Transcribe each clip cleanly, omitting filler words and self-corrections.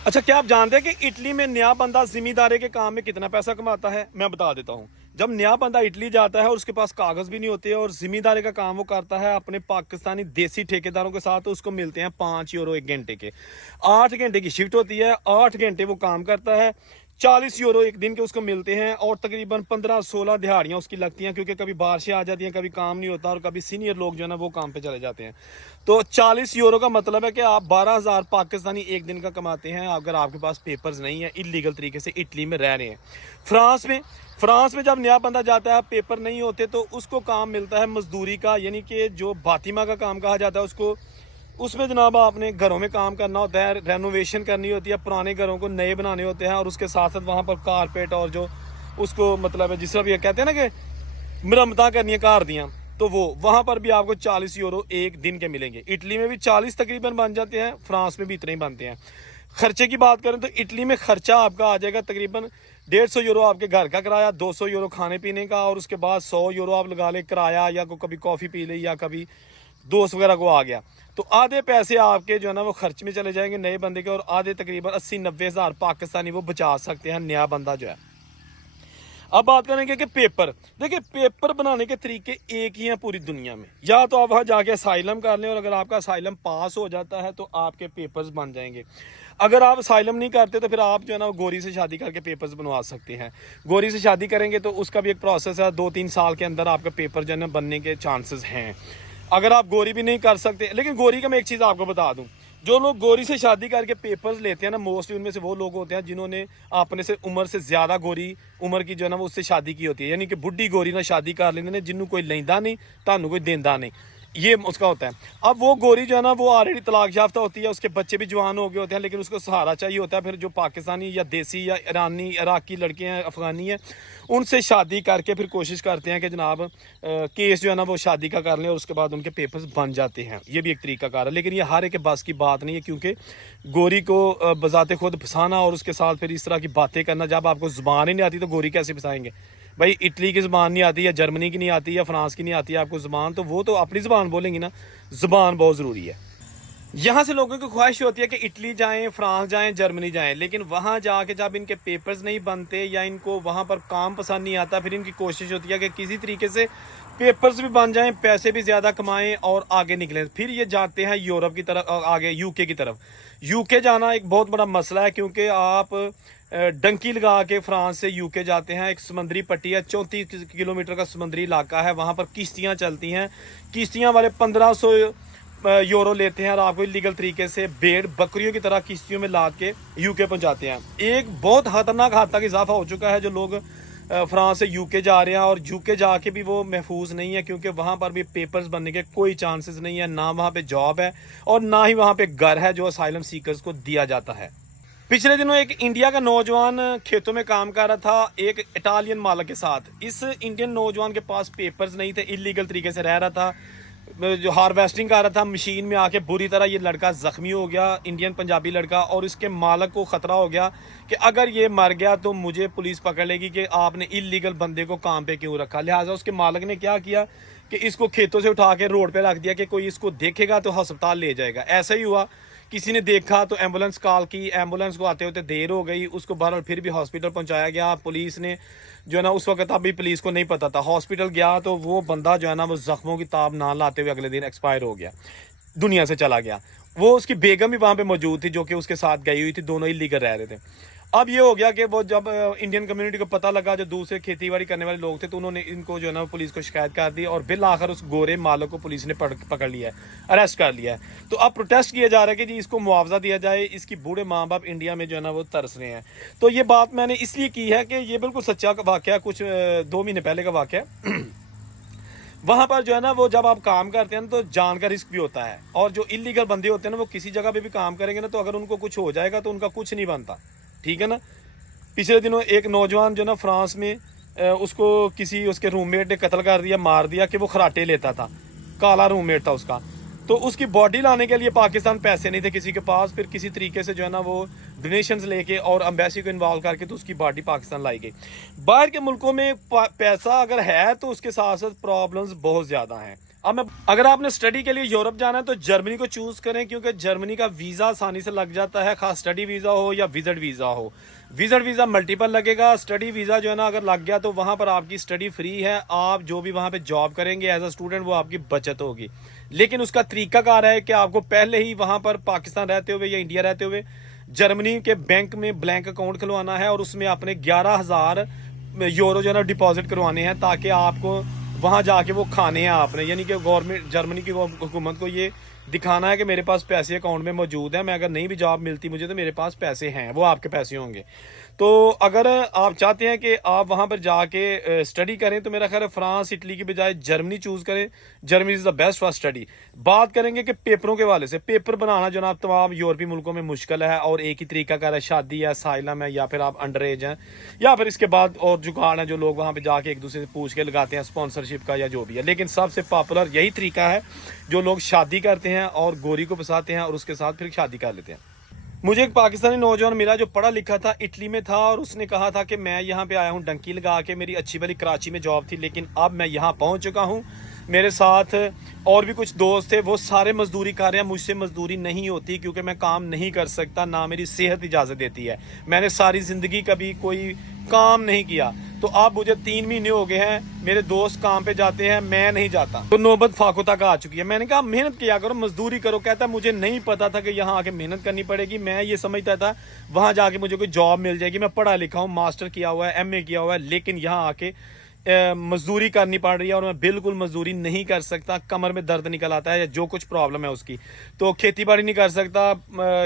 अच्छा, क्या आप जानते हैं कि इटली में नया बंदा जिम्मेदारी के काम में कितना पैसा कमाता है? मैं बता देता हूँ। जब नया बंदा इटली जाता है और उसके पास कागज भी नहीं होते और जिम्मेदारी का काम वो करता है अपने पाकिस्तानी देसी ठेकेदारों के साथ, तो उसको मिलते हैं 5 यूरो 1 घंटे के। 8 घंटे की शिफ्ट होती है, 8 घंटे वो काम करता है। 40 यूरो एक दिन के उसको मिलते हैं और तकरीबन 15-16 दिहाड़ियाँ उसकी लगती हैं, क्योंकि कभी बारिशें आ जाती हैं, कभी काम नहीं होता और कभी सीनियर लोग जो है ना वो काम पे चले जाते हैं। तो 40 यूरो का मतलब है कि आप 12,000 पाकिस्तानी एक दिन का कमाते हैं, अगर आपके पास पेपर्स नहीं है, इलीगल तरीके से इटली में रह रहे हैं। फ्रांस में फ्रांस में जब नया बंदा जाता है, पेपर नहीं होते, तो उसको काम मिलता है मजदूरी का, यानी कि जो बातिमा का काम कहा जाता है उसको। उसमें जनाब आपने घरों में काम करना होता है, रेनोवेशन करनी होती है, पुराने घरों को नए बनाने होते हैं और उसके साथ साथ वहाँ पर कारपेट और जो उसको मतलब है जिस तरह भी कहते हैं ना कि मरम्मत करनी है कार दियाँ, तो वो वहाँ पर भी आपको 40 यूरो एक दिन के मिलेंगे। इटली में भी 40 तकरीबन बन जाते हैं, फ्रांस में भी इतने ही बनते हैं। खर्चे की बात करें तो इटली में खर्चा आपका आ जाएगा तकरीबन 150 यूरो आपके घर का किराया, 200 यूरो खाने पीने का, और उसके बाद 100 यूरो आप लगा ले किराया, या को कभी कॉफ़ी पी ले या कभी दोस्त वगैरह को आ गया, तो आधे पैसे आपके जो है ना वो खर्च में चले जाएंगे नए बंदे के, और आधे तकरीबन 80-90 हज़ार पाकिस्तानी वो बचा सकते हैं नया बंदा जो है। अब बात करेंगे कि पेपर, देखिए पेपर बनाने के तरीके एक ही हैं पूरी दुनिया में। या तो आप वहाँ जाके असाइलम कर लें, और अगर आपका असाइलम पास हो जाता है तो आपके पेपर्स बन जाएंगे। अगर आप असाइलम नहीं करते तो फिर आप जो है ना वो गोरी से शादी करके पेपर्स बनवा सकते हैं। गोरी से शादी करेंगे तो उसका भी एक प्रोसेस है, 2-3 साल के अंदर आपका पेपर जो है ना बनने के चांसेस हैं। अगर आप गोरी भी नहीं कर सकते, लेकिन गोरी का मैं एक चीज़ आपको बता दूं, जो लोग गोरी से शादी करके पेपर्स लेते हैं ना, मोस्टली उनमें से वो लोग होते हैं जिन्होंने अपने से उम्र से ज़्यादा गोरी उम्र की जो है ना वो उससे शादी की होती है, यानी कि बुढ़ी गोरी ना शादी कर लेंगे ने जिन्हों कोई लेंदा नहीं, तानू कोई देंदा नहीं, ये उसका होता है। अब वो गोरी जो है ना वो ऑलरेडी तलाक याफ्ता होती है, उसके बच्चे भी जवान हो गए होते हैं, लेकिन उसको सहारा चाहिए होता है। फिर जो पाकिस्तानी या देसी या ईरानी इराकी लड़के हैं, अफगानी हैं, उनसे शादी करके फिर कोशिश करते हैं कि जनाब केस जो है ना वो शादी का कर लें, और उसके बाद उनके पेपर्स बन जाते हैं। ये भी एक तरीकाकार है, लेकिन ये हर एक के बस की बात नहीं है, क्योंकि गोरी को बजाते खुद फंसाना और उसके साथ फिर इस तरह की बातें करना, जब आपको ज़ुबान ही नहीं आती तो गोरी कैसे फंसाएंगे? भाई इटली की ज़ुबान नहीं आती, या जर्मनी की नहीं आती, या फ्रांस की नहीं आती आपको ज़ुबान, तो वो तो अपनी ज़ुबान बोलेंगी ना। ज़ुबान बहुत ज़रूरी है। यहाँ से लोगों की ख्वाहिश होती है कि इटली जाएं, फ्रांस जाएं, जर्मनी जाएं, लेकिन वहाँ जाके जब इनके पेपर्स नहीं बनते या इनको वहाँ पर काम पसंद नहीं आता, फिर इनकी कोशिश होती है कि किसी तरीके से पेपर्स भी बन जाएं, पैसे भी ज़्यादा कमाएं और आगे निकलें। फिर ये जाते हैं यूरोप की तरफ, आगे यूके की तरफ। यूके जाना एक बहुत बड़ा मसला है, क्योंकि आप डंकी लगा के फ्रांस से यूके जाते हैं। एक समुद्री पट्टी है, 34 किलोमीटर का समुद्री इलाका है, वहाँ पर किश्तियाँ चलती हैं। किश्तियाँ वाले 1500 यूरो लेते हैं और आपको इलीगल तरीके से भेड़ बकरियों की तरह किश्तियों में लाद के यूके पहुंचाते हैं। एक बहुत खतरनाक हद तक इजाफा हो चुका है, जो लोग फ्रांस से यूके जा रहे हैं, और यूके जाके भी वो महफूज नहीं है, क्योंकि वहाँ पर भी पेपर्स बनने के कोई चांसेस नहीं है, ना वहाँ पे जॉब है और ना ही वहाँ पे घर है जो असाइलम सीकर्स को दिया जाता है। पिछले दिनों एक इंडिया का नौजवान खेतों में काम कर रहा था एक इटालियन मालक के साथ। इस इंडियन नौजवान के पास पेपर्स नहीं थे, इलीगल तरीके से रह रहा था, जो हार्वेस्टिंग कर रहा था। मशीन में आके बुरी तरह ये लड़का जख्मी हो गया, इंडियन पंजाबी लड़का, और इसके मालक को खतरा हो गया कि अगर ये मर गया तो मुझे पुलिस पकड़ लेगी कि आपने इलीगल बंदे को काम पे क्यों रखा। लिहाजा उसके मालक ने क्या किया कि इसको खेतों से उठा के रोड पे रख दिया कि कोई इसको देखेगा तो अस्पताल ले जाएगा। ऐसा ही हुआ, किसी ने देखा तो एम्बुलेंस कॉल की, एम्बुलेंस को आते होते देर हो गई, उसको बहरहाल फिर भी हॉस्पिटल पहुंचाया गया। पुलिस ने जो है ना, उस वक्त अभी पुलिस को नहीं पता था, हॉस्पिटल गया तो वो बंदा जो है ना वो जख्मों की ताब ना लाते हुए अगले दिन एक्सपायर हो गया, दुनिया से चला गया। वो उसकी बेगम भी वहाँ पे मौजूद थी जो कि उसके साथ गई हुई थी, दोनों ही लीगल रह रहे थे। अब ये हो गया कि वो जब इंडियन कम्युनिटी को पता लगा, जो दूसरे खेतीबाड़ी करने वाले लोग थे, तो उन्होंने इनको जो है ना पुलिस को शिकायत कर दी, और बिल आखिर उस गोरे मालक को पुलिस ने पकड़ लिया है, अरेस्ट कर लिया है। तो अब प्रोटेस्ट किया जा रहा है कि जी इसको मुआवजा दिया जाए, इसकी बूढ़े माँ बाप इंडिया में जो है ना वो तरस रहे हैं। तो ये बात मैंने इसलिए की है कि ये बिल्कुल सच्चा वाक़या, कुछ 2 महीने पहले का वाक़या। वहाँ पर जो है ना वो जब आप काम करते हैं ना तो जान का रिस्क भी होता है, और जो इलीगल बंदे होते हैं ना वो किसी जगह पे भी काम करेंगे ना, तो अगर उनको कुछ हो जाएगा तो उनका कुछ नहीं बनता, ठीक है ना। पिछले दिनों एक नौजवान जो ना फ्रांस में उसको किसी उसके रूममेट ने कत्ल कर दिया, मार दिया, कि वो खराटे लेता था, काला रूममेट था उसका। तो उसकी बॉडी लाने के लिए पाकिस्तान पैसे नहीं थे किसी के पास, फिर किसी तरीके से जो है ना वो डोनेशंस लेके और एम्बेसी को इन्वॉल्व करके तो उसकी बॉडी पाकिस्तान लाई गई। बाहर के मुल्कों में पैसा अगर है तो उसके साथ साथ प्रॉब्लम्स बहुत ज़्यादा हैं। अब मैं अगर आपने स्टडी के लिए यूरोप जाना है तो जर्मनी को चूज करें, क्योंकि जर्मनी का वीजा आसानी से लग जाता है, खास स्टडी वीजा हो या विजिट वीजा हो। विजिट वीजा मल्टीपल लगेगा, स्टडी वीजा जो है ना अगर लग गया तो वहां पर आपकी स्टडी फ्री है, आप जो भी वहां पे जॉब करेंगे एज अ स्टूडेंट वो आपकी बचत होगी। लेकिन उसका तरीकाकार है कि आपको पहले ही वहां पर पाकिस्तान रहते हुए या इंडिया रहते हुए जर्मनी के बैंक में ब्लैंक अकाउंट खुलवाना है और उसमें अपने 11,000 यूरो जो है ना डिपॉजिट करवाने हैं, ताकि आपको वहां जाके वो खाने हैं आपने, यानी कि गवर्नमेंट जर्मनी की हुकूमत को ये दिखाना है कि मेरे पास पैसे अकाउंट में मौजूद है, मैं अगर नहीं भी जॉब मिलती मुझे तो मेरे पास पैसे हैं, वो आपके पैसे होंगे। तो अगर आप चाहते हैं कि आप वहां पर जाके स्टडी करें तो मेरा ख्याल है फ्रांस इटली की बजाय जर्मनी चूज करें। Germany is the best for study. बात करेंगे कि पेपरों के वाले से, पेपर बनाना जनाब तमाम यूरोपीय मुल्कों में मुश्किल है और एक ही तरीका का है, शादी है, साइलम है, या फिर आप अंडर एज हैं, या फिर इसके बाद और जुगाड़ है जो लोग वहां पे जाके एक दूसरे से पूछ के लगाते हैं स्पॉन्सरशिप का या जो भी है। लेकिन सबसे पॉपुलर यही तरीका है, जो लोग शादी करते हैं और गोरी को फंसाते हैं और उसके साथ फिर शादी कर लेते हैं। मुझे एक पाकिस्तानी नौजवान मिला जो पढ़ा लिखा था, इटली में था, और उसने कहा था कि मैं यहाँ पे आया हूँ डंकी लगा के, मेरी अच्छी भली कराची में जॉब थी लेकिन अब मैं यहाँ पहुँच चुका हूँ, मेरे साथ और भी कुछ दोस्त थे, वो सारे मजदूरी कर रहे हैं, मुझसे मजदूरी नहीं होती क्योंकि मैं काम नहीं कर सकता, ना मेरी सेहत इजाज़त देती है, मैंने सारी ज़िंदगी कभी कोई काम नहीं किया, तो अब मुझे 3 महीने हो गए हैं, मेरे दोस्त काम पे जाते हैं, मैं नहीं जाता, तो नौबत फाको तक आ चुकी है। मैंने कहा मेहनत किया करो, मजदूरी करो। कहता मुझे नहीं पता था कि यहाँ आके मेहनत करनी पड़ेगी, मैं ये समझता था वहाँ जाके मुझे कोई जॉब मिल जाएगी, मैं पढ़ा लिखा हूँ, मास्टर किया हुआ है, MA किया हुआ है, लेकिन यहाँ आके मजदूरी करनी पड़ रही है और मैं बिल्कुल मजदूरी नहीं कर सकता, कमर में दर्द निकल आता है या जो कुछ प्रॉब्लम है उसकी, तो खेती बाड़ी नहीं कर सकता,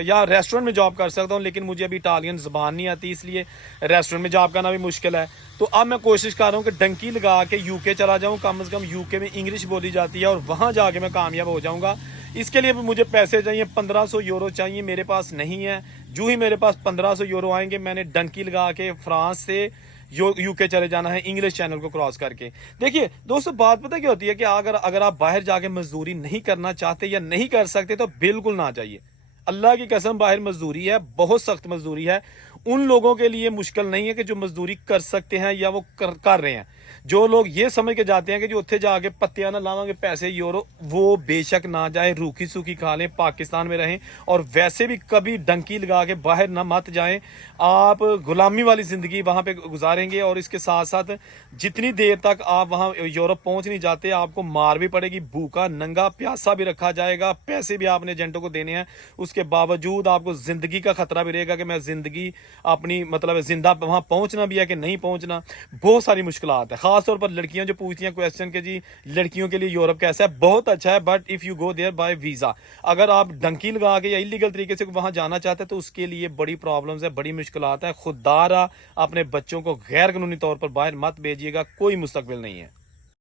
या रेस्टोरेंट में जॉब कर सकता हूँ लेकिन मुझे अभी इटालियन ज़बान नहीं आती, इसलिए रेस्टोरेंट में जॉब करना भी मुश्किल है। तो अब मैं कोशिश कर रहा हूँ कि डंकी लगा के यूके चला जाऊँ, कम से कम यूके में इंग्लिश बोली जाती है और वहाँ जाके मैं कामयाब हो जाऊँगा। इसके लिए भी मुझे पैसे चाहिए, 1500 यूरो चाहिए, मेरे पास नहीं है। जो ही मेरे पास 1500 यूरो आएंगे, मैंने डंकी लगा के फ्रांस से यूके चले जाना है, इंग्लिश चैनल को क्रॉस करके। देखिए दोस्तों, बात पता क्या होती है कि अगर आप बाहर जाके मजदूरी नहीं करना चाहते या नहीं कर सकते तो बिल्कुल ना जाइए। अल्लाह की कसम, बाहर मजदूरी है, बहुत सख्त मजदूरी है। उन लोगों के लिए मुश्किल नहीं है कि जो मजदूरी कर सकते हैं या वो कर रहे हैं। जो लोग ये समझ के जाते हैं कि जो उत्थे जाके पत्तियां ना लावांगे पैसे यूरो, वो बेशक ना जाए, रूखी सूखी खा लें, पाकिस्तान में रहें, और वैसे भी कभी डंकी लगा के बाहर ना मत जाएं। आप गुलामी वाली जिंदगी वहां पे गुजारेंगे और इसके साथ साथ जितनी देर तक आप वहां यूरोप पहुंच नहीं जाते आपको मार भी पड़ेगी, भूखा नंगा प्यासा भी रखा जाएगा, पैसे भी आपने एजेंटों को देने हैं, उसके बावजूद आपको जिंदगी का खतरा भी रहेगा कि मैं जिंदगी अपनी मतलब जिंदा वहां पहुंचना भी है कि नहीं पहुंचना। बहुत सारी मुश्किलात है, खासतौर पर लड़कियां जो पूछती हैं क्वेश्चन के जी लड़कियों के लिए यूरोप कैसा है, बहुत अच्छा है, but if you go there by visa, अगर आप डंकी लगा के या इलीगल तरीके से वहां जाना चाहते हैं तो उसके लिए बड़ी प्रॉब्लम्स है, बड़ी मुश्किलात है। खुदारा अपने बच्चों को गैर कानूनी तौर पर बाहर मत भेजिएगा, कोई मुस्तकबिल नहीं है।